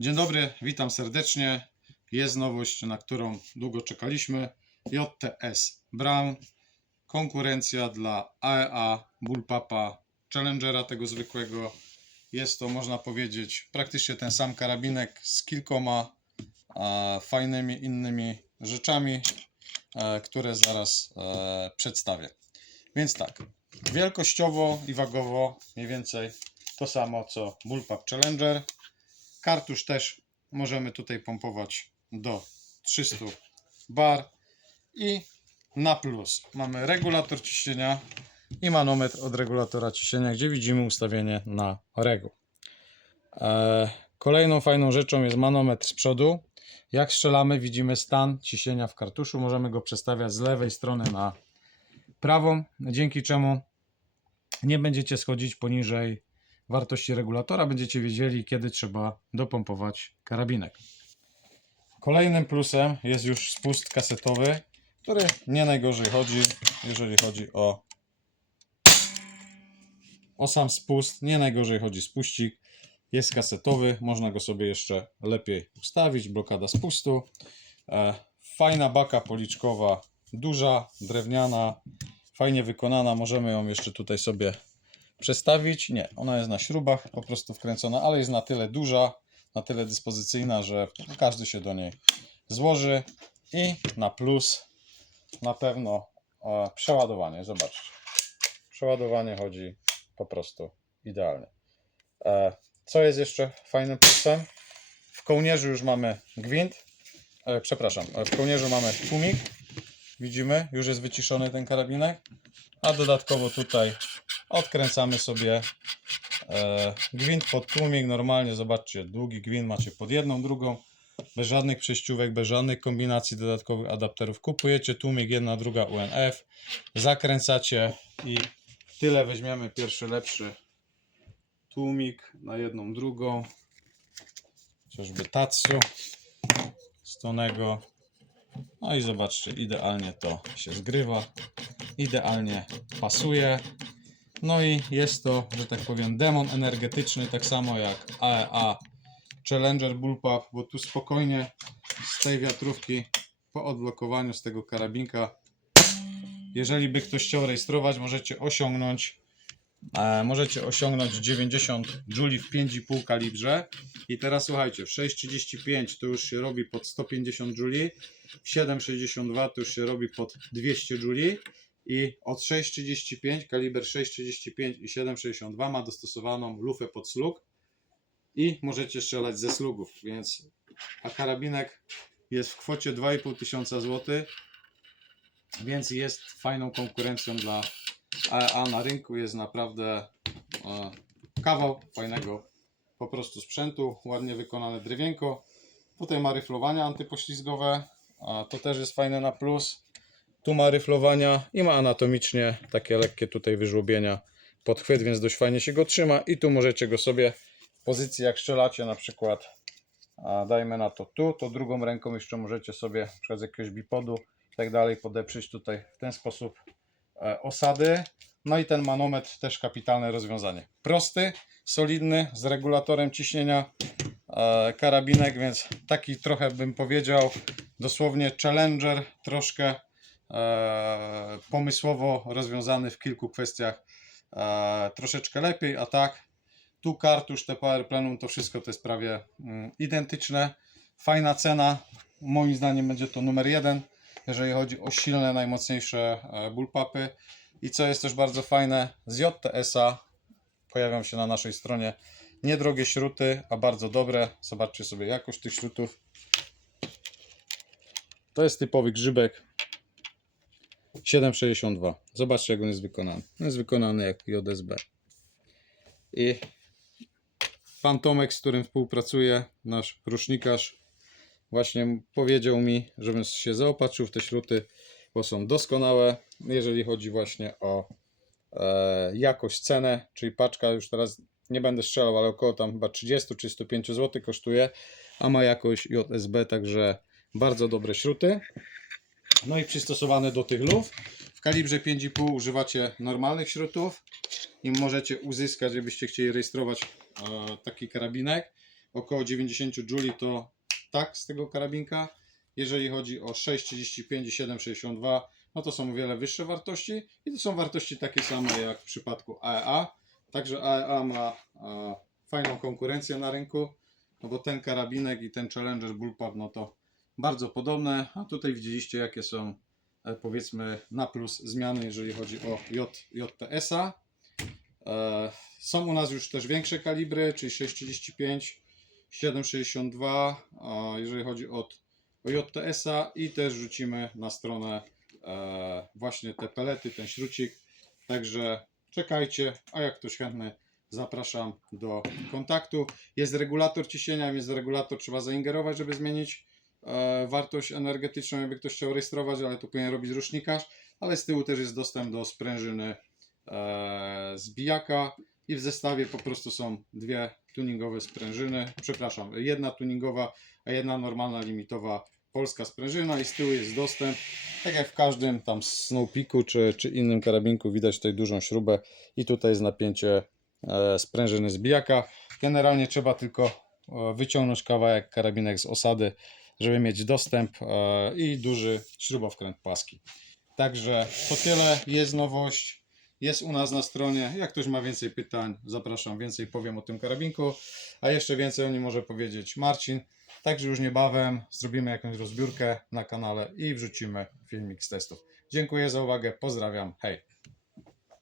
Dzień dobry, witam serdecznie. Jest nowość, na którą długo czekaliśmy. JTS Brown. Konkurencja dla AEA Bullpupa Challengera tego zwykłego. Jest to, można powiedzieć, praktycznie ten sam karabinek z kilkoma e, fajnymi innymi rzeczami, e, które zaraz e, przedstawię. Więc tak, wielkościowo i wagowo mniej więcej to samo co Bullpup Challenger. Kartusz też możemy tutaj pompować do 300 bar i na plus mamy regulator ciśnienia i manometr od regulatora ciśnienia, gdzie widzimy ustawienie na regu. Eee, kolejną fajną rzeczą jest manometr z przodu. Jak strzelamy, widzimy stan ciśnienia w kartuszu. Możemy go przestawiać z lewej strony na prawą, dzięki czemu nie będziecie schodzić poniżej wartości regulatora, będziecie wiedzieli, kiedy trzeba dopompować karabinek. Kolejnym plusem jest już spust kasetowy, który nie najgorzej chodzi, jeżeli chodzi o, o sam spust. Nie najgorzej chodzi spuścik. Jest kasetowy, można go sobie jeszcze lepiej ustawić. Blokada spustu. E, fajna baka policzkowa, duża, drewniana, fajnie wykonana. Możemy ją jeszcze tutaj sobie przestawić. Nie, ona jest na śrubach po prostu wkręcona, ale jest na tyle duża, na tyle dyspozycyjna, że każdy się do niej złoży. I na plus na pewno e, przeładowanie. Zobaczcie. Przeładowanie chodzi po prostu idealnie. E, co jest jeszcze fajnym plusem? W kołnierzu już mamy gwint. E, przepraszam, e, w kołnierzu mamy tłumik. Widzimy, już jest wyciszony ten karabinek. A dodatkowo tutaj odkręcamy sobie e, gwint pod tłumik. Normalnie, zobaczcie, długi gwint macie pod jedną, drugą. Bez żadnych przejściówek, bez żadnych kombinacji dodatkowych adapterów. Kupujecie tłumik, jedna, druga UNF. Zakręcacie i tyle weźmiemy pierwszy, lepszy tłumik na jedną, drugą. Chociażby Tatsu z Tonego. No i zobaczcie, idealnie to się zgrywa. Idealnie pasuje. No i jest to, że tak powiem, demon energetyczny, tak samo jak AEA Challenger Bullpup, bo tu spokojnie z tej wiatrówki po odblokowaniu z tego karabinka, jeżeli by ktoś chciał rejestrować, możecie osiągnąć e, możecie osiągnąć 90 Juli w 5,5 kalibrze. I teraz słuchajcie, w 6,35 to już się robi pod 150 Juli, w 7,62 to już się robi pod 200 Juli i od 6,35, kaliber 6,35 i 7,62 ma dostosowaną lufę pod slug i możecie strzelać ze slugów, więc a karabinek jest w kwocie 2,5 tysiąca złotych, więc jest fajną konkurencją dla AEA na rynku, jest naprawdę e, kawał fajnego po prostu sprzętu, ładnie wykonane drewienko, tutaj ma ryflowania antypoślizgowe, a to też jest fajne na plus, tu ma ryflowania i ma anatomicznie takie lekkie tutaj wyżłobienia pod chwyt, więc dość fajnie się go trzyma i tu możecie go sobie w pozycji jak strzelacie na przykład a dajmy na to tu, to drugą ręką jeszcze możecie sobie na przykład z jakiegoś bipodu i tak dalej podeprzeć tutaj w ten sposób e, osady. No i ten manometr też kapitalne rozwiązanie. Prosty, solidny, z regulatorem ciśnienia e, karabinek, więc taki trochę bym powiedział dosłownie challenger, troszkę pomysłowo rozwiązany w kilku kwestiach e, troszeczkę lepiej, a tak tu kartusz, te Power Plenum, to wszystko to jest prawie mm, identyczne. Fajna cena, moim zdaniem będzie to numer jeden, jeżeli chodzi o silne, najmocniejsze e, bullpupy. I co jest też bardzo fajne, z JTS-a pojawią się na naszej stronie niedrogie śruty, a bardzo dobre. Zobaczcie sobie jakość tych śrutów. To jest typowy grzybek 7,62. Zobaczcie jak on jest wykonany. On jest wykonany jak JSB. I pan Tomek, z którym współpracuję, nasz rusznikarz, właśnie powiedział mi, żebym się zaopatrzył w te śruty, bo są doskonałe, jeżeli chodzi właśnie o e, jakość, cenę, czyli paczka już teraz nie będę strzelał, ale około tam chyba 30-35 zł kosztuje, a ma jakość JSB, także bardzo dobre śruty. No i przystosowane do tych luf. W kalibrze 5,5 używacie normalnych śrutów i możecie uzyskać, jakbyście chcieli rejestrować e, taki karabinek. około 90 juli to tak z tego karabinka. Jeżeli chodzi o 6,35 i 7,62, no to są o wiele wyższe wartości i to są wartości takie same jak w przypadku AEA. Także AEA ma e, fajną konkurencję na rynku, no bo ten karabinek i ten Challenger Bullpup, no to bardzo podobne, a tutaj widzieliście jakie są e, powiedzmy na plus zmiany, jeżeli chodzi o J, JTS-a. E, Są u nas już też większe kalibry, czyli 6,35, 7,62, a jeżeli chodzi o, o JTS-a i też rzucimy na stronę e, właśnie te pelety, ten śrucik. Także czekajcie, a jak ktoś chętny, zapraszam do kontaktu. Jest regulator ciśnienia, jest regulator, trzeba zaingerować, żeby zmienić wartość energetyczną, jakby ktoś chciał rejestrować, ale to powinien robić rusznikarz. Ale z tyłu też jest dostęp do sprężyny e, zbijaka i w zestawie po prostu są dwie tuningowe sprężyny, przepraszam, jedna tuningowa, a jedna normalna limitowa polska sprężyna i z tyłu jest dostęp, tak jak w każdym tam Snowpeaku czy, czy innym karabinku widać tutaj dużą śrubę i tutaj jest napięcie e, sprężyny zbijaka. Generalnie trzeba tylko e, wyciągnąć kawałek karabinek z osady, żeby mieć dostęp e, i duży śrubowkręt płaski. Także to tyle, jest nowość, jest u nas na stronie. Jak ktoś ma więcej pytań, zapraszam, więcej powiem o tym karabinku, a jeszcze więcej o nim może powiedzieć Marcin. Także już niebawem zrobimy jakąś rozbiórkę na kanale i wrzucimy filmik z testów. Dziękuję za uwagę, pozdrawiam, hej!